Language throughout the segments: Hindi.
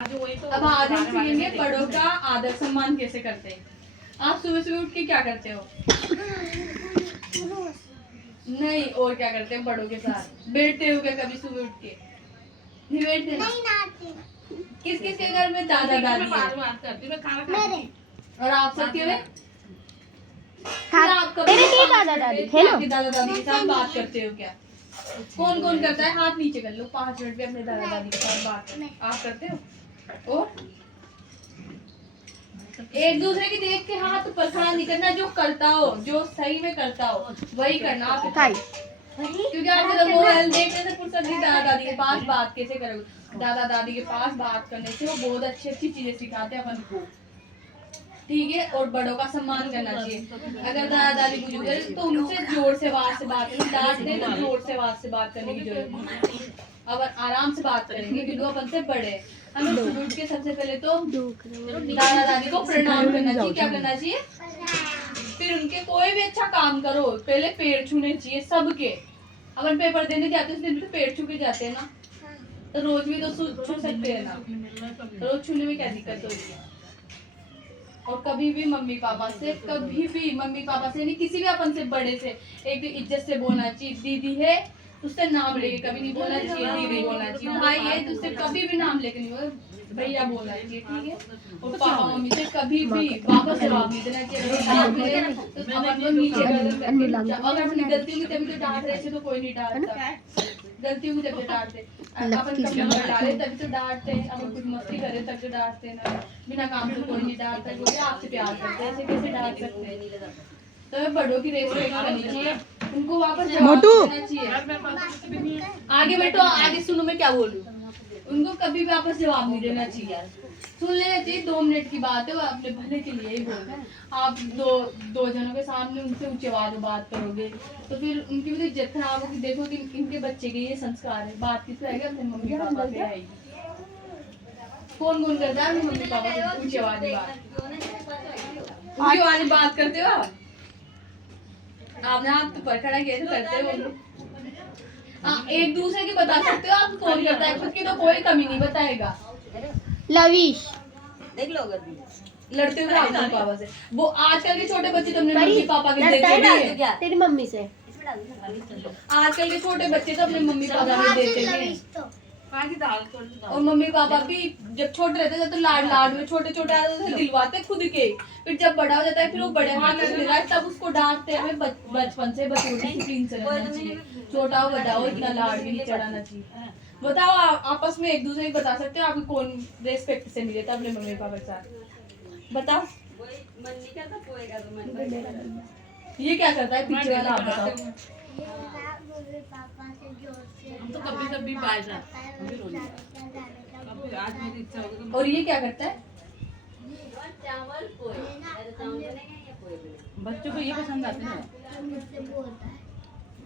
अब आज हम सीखेंगे बड़ों का आदर सम्मान कैसे करते हैं। आप सुबह सुबह उठ के क्या करते हो? नहीं, और क्या करते हैं बड़ों के साथ? बैठते हो क्या कभी सुबह उठ के? नहीं बैठते ना? किस किस के घर में दादा दादी है? और आप सबके में? आप कभी दादा दादी के साथ बात करते हो क्या? कौन कौन करता है? हाथ नीचे कर लो। 5 मिनट में अपने दादा दादी के साथ बात आप करते हो? और एक दूसरे की देख के हाथ ऊपर खड़ा नहीं करना। जो करता हो, जो सही में करता हो वही करना आप। क्योंकि आप जब मोबाइल देखने से फुर्सत नहीं, दादा दादी के पास बात कैसे करोगे? दादा दादी के पास बात करने से वो बहुत अच्छी अच्छी चीजें सिखाते हैं अपन को, ठीक है। और बड़ों का सम्मान करना चाहिए। अगर दादा दादी बुजुर्ग है तो उनसे जोर से आवाज से बात करनी। डांटते तो जोर से आवाज से बात करने की जरूरत नहीं, अब आराम से बात करेंगे क्योंकि अपन से बड़े। हमें सुबह उठ के सबसे पहले तो दादा दादी को प्रणाम करना चाहिए। क्या करना चाहिए? फिर उनके कोई भी अच्छा काम करो, पहले पैर छूने चाहिए सबके। अपन पेपर देने जाते हैं उस दिन भी तो पैर छू के जाते हैं ना, तो रोज भी तो छू सकते हैं ना, रोज छूने में क्या दिक्कत हो रही है? और कभी भी मम्मी पापा से नहीं, किसी भी अपन से बड़े से एक इज्जत से बोलना चाहिए। दीदी है उससे नाम लेके कभी नहीं बोलना चाहिए, दीदी बोलना चाहिए। भाई है तो उससे कभी भी नाम लेके नहीं बोलना, भैया बोलना चाहिए, ठीक है। और पापा मम्मी से कभी भी वापस जवाब नहीं देना चाहिए। तो अपन को नीचे अगर अपनी गलती हुई तभी तो डांट रहे थे, तो कोई नहीं डांटता। गलती हुई तभी डांटते, अपन कभी डाले तभी तो डांटते, अपन कुछ मस्ती करे तभी तो डांटते ना। बिना काम से कोई नहीं डांटता, क्योंकि आपसे प्यार करते हैं, ऐसे कैसे डांट सकते हैं? तो बड़ों की रेस्पेक्ट करनी चाहिए, उनको वापस जवाब देना चाहिए। आगे बैठो, आगे सुनो मैं क्या बोलूं। उनको कभी वापस जवाब नहीं देना चाहिए, सुन लेना चाहिए। 2 मिनट की बात है, वो अपने भले के लिए ही बोलते हैं। आप दो जनों के सामने उनसे ऊंची आवाज में बात करोगे तो फिर उनकी भी तो इज्जत खराब होगी। देखो कि इनके बच्चे के ये संस्कार है, बात किस आएगा? अपने मम्मी पापा पे आएगी। कौन कौन करता है मम्मी पापा से ऊंची आवाज में बात? ऊंची आवाज में बात करते हो आपने हाथ ऊपर खड़ा कैसे करते हो? एक दूसरे की बता सकते हो आप कौन करता है, खुद की तो कोई कमी नहीं बताएगा। लविश देख लो लड़ते हुए मम्मी पापा से। वो आजकल के छोटे बच्चे तुमने मम्मी पापा के देखे नहीं है? तेरी मम्मी से आजकल के छोटे बच्चे तो अपने मम्मी पापा के देते हैं। और मम्मी पापा भी जब छोटे रहते थे तो लाड में छोटे छोटे आदतों से दिलवाते खुद के। फिर जब बड़ा हो जाता है फिर वो बड़े हाथ से दिलवाए, तब उसको डांटते हैं। हमें बचपन से डिसिप्लिन से रहना चाहिए, छोटा हो बड़ा हो इतना लाड भी नहीं चढ़ाना चाहिए। बताओ आपस में एक दूसरे को बता सकते हो आपको कौन रेस्पेक्ट से मिले था अपने मम्मी पापा के साथ? बताओ। ये क्या करता है पीछे वाला? आप बताओ। हम तो कभी कभी बाहर जाते और ये क्या करता है? बच्चों को ये पसंद आते हैं,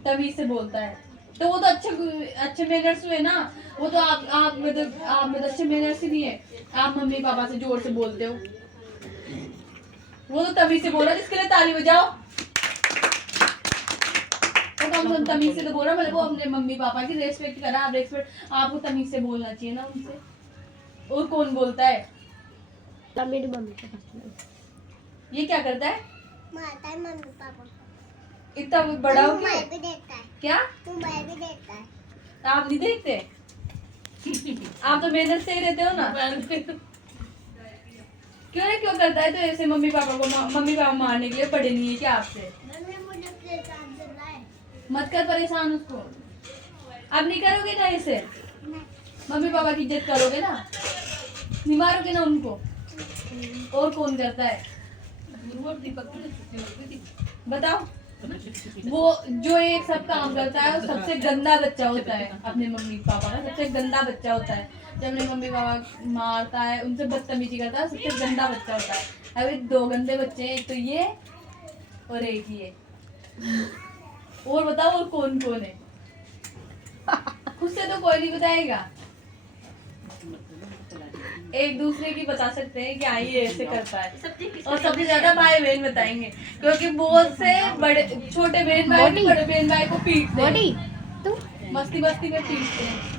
तभी से बोलता है। तो वो तो अच्छे मैनर्स हुए ना। वो तो आप में तो अच्छे मैनर्स ही नहीं है। आप मम्मी पापा से जोर से बोलते हो। वो तो तभी से बोल रहा, जिसके लिए ताली बजाओ। तो तमीज से तो बोल रहा, मतलब वो अपने मम्मी पापा की रेस्पेक्ट करा। आप रेस्पेक्ट आपको तमीज से बोलना चाहिए ना उनसे। और कौन बोलता है? मेरी मम्मी के पास। ये क्या करता है? मारता है मम्मी पापा। इतना बड़ा हो गया भी देता है। क्या? मोबाइल भी देता है। आप नहीं देखते? आप तो मेहनत से ही रहते हो ना। क्यों करता है? तो ऐसे मम्मी पापा मारने के लिए पड़े नहीं है क्या आपसे? मत कर परेशान उसको। अब नहीं करोगे ना ऐसे? मम्मी पापा की इज्जत करोगे ना, नहीं मारोगे ना उनको। और कौन करता है? बताओ। वो जो एक सब काम करता है वो सबसे गंदा बच्चा होता है। अपने मम्मी पापा का सबसे गंदा बच्चा होता है। जब अपने मम्मी पापा मारता है, उनसे बदतमीजी करता है, सबसे गंदा बच्चा होता है। अभी 2 गंदे बच्चे हैं, एक तो ये और एक ये। और बताओ और कौन कौन है? खुद से तो कोई नहीं बताएगा। एक दूसरे की बता सकते हैं कि ये ऐसे करता है। और सबसे ज्यादा भाई बहन बताएंगे, क्योंकि बहुत से बड़े छोटे बहन भाई बड़े बहन भाई को पीटते हैं। मस्ती में पीटते हैं।